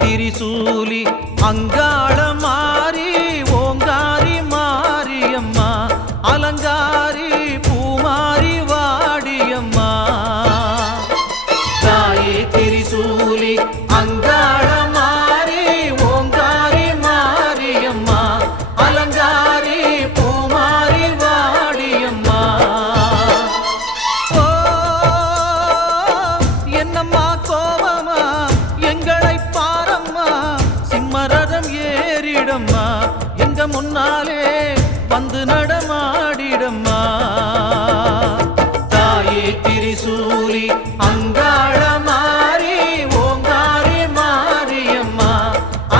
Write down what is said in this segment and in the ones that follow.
திரிசூலி அங்காள மாறி ஓங்காரி மாரியம்மா அலங்காரி பூமாரி வாடியம்மா தாயே திரிசூலி அங்காள மாறி ஓங்காரி மாரியம்மா அலங்காரி பூமாரி வாடியம்மா ஓ என்னம்மா கோபமா எங்களை பாரம்மா சிம்மரதம் ஏறிடம்மா எங்க முன்னாலே வந்து நடமாடிடம்மா தாயே திரிசூலி அங்காள மாறி ஓங்காரி மாரியம்மா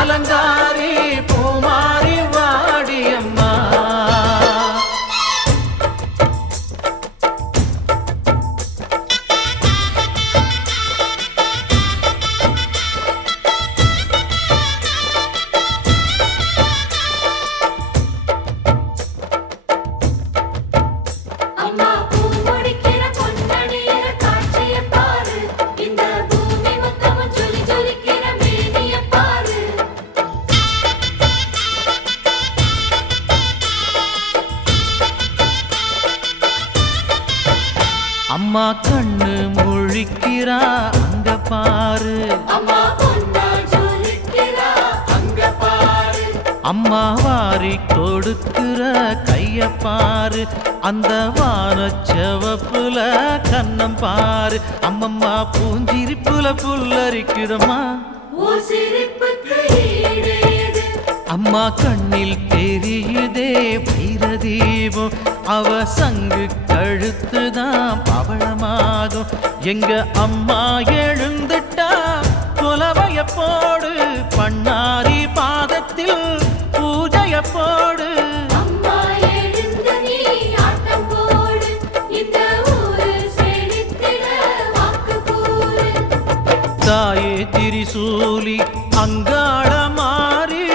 அலங்காரி பூமாரி வாடியம்மா அம்மா பூமுடிக்கிற பொன்னணியிற காட்சிய பாரு இந்த பூமி மொத்தமும் ஜொலி ஜொலிக்கிற மேனிய பாரு அம்மா கண்ணு முழிக்கிறா அங்க பாரு அம்மா பொன்னா ஜொலிக்கிறா அங்க பாரு அம்மா வாரி கொடுக்கிற கைய பாரு அந்த வானச்சவப்புல கண்ணம் பாரு அம்மம்மா பூஞ்சிரிப்புல புல்லரிக்குதம்மா ஓ சிரிப்புக்கு ஈடேது அம்மா கண்ணில் தெரியுதே வைரதீபம் அவ சங்கு கழுத்துதான் பவளமாகும் எங்க அம்மா எழுந்துட்டா குலவைய போடு பண்ணாரி பாதத்தில் பூஜைய போடு அம்மா எழுந்து நீ ஆட்டம் போடு இந்த ஊரு செழித்திட வாக்கு கூறு தாயே திரிசூலி அங்காள மாறி